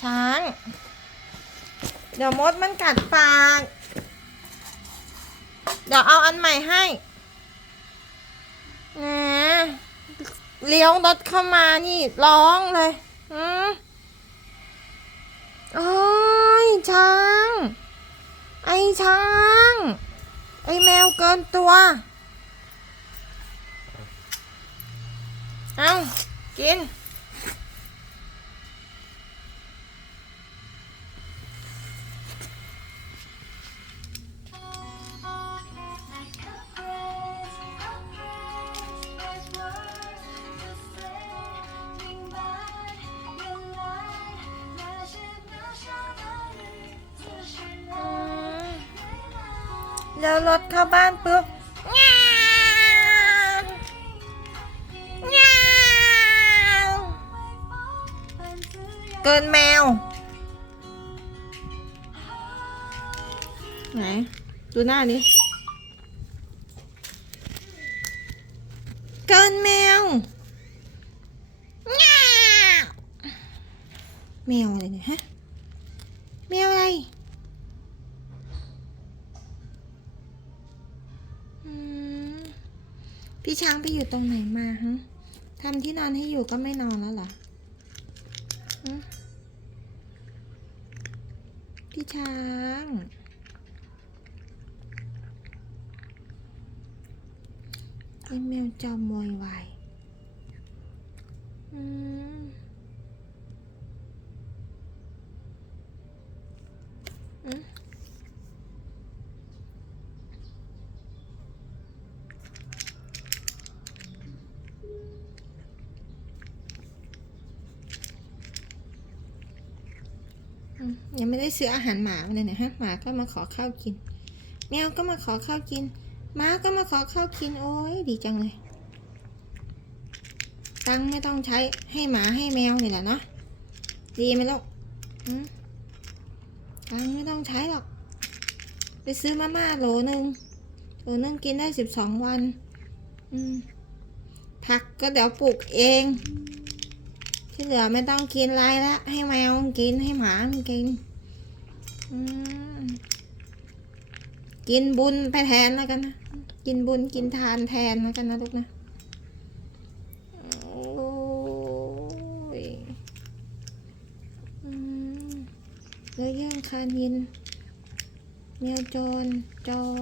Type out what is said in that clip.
ช้าง เดี๋ยวมดมันกัดปาก เดี๋ยวเอาอันใหม่ให้นะเลี้ยวรถเข้ามานี่ร้องเลยอืมโอ้ยช้าง ไอ้ช้าง ไอ้แมวเกินตัว เอากิน แล้วรถเข้าบ้านปุ๊บเกินแมว ไหน ดูหน้านี้ เกินแมวง้าวแมวอะไรเนี่ยฮะ พี่ช้างไปอยู่ตรงไหนมาฮะทำที่นอนให้อยู่ก็ไม่นอนแล้วเหรอพี่ช้างไอ้แมวจอมโวยวายอืม ยังไม่ได้ซื้ออาหารหมาเลยนี่ยฮะหมาก็มาขอข้าวกิน แมวก็มาขอข้าวกินหมาก็มาขอข้าวกินโอ้ยดีจังเลยตังไม่ต้องใช้ให้หมาให้แมวนี่แหละเนาะดีไหมลูกอืมตังไม่ต้องใช้หรอก ไปซื้อมาม่าโหลหนึ่งโหลหนึ่งกินได้สิบสองวันผักก็เดี๋ยวปลูกเอง ที่เหลือไม่ต้องกินอะไรละ ให้แมวมันกินให้หมามันกินกินบุญไปแทนแล้วกันนะ กินบุญกินทานแทนแล้วกันนะลูกนะโอ้ยอืมแล้วย่างคานินแมวจรจร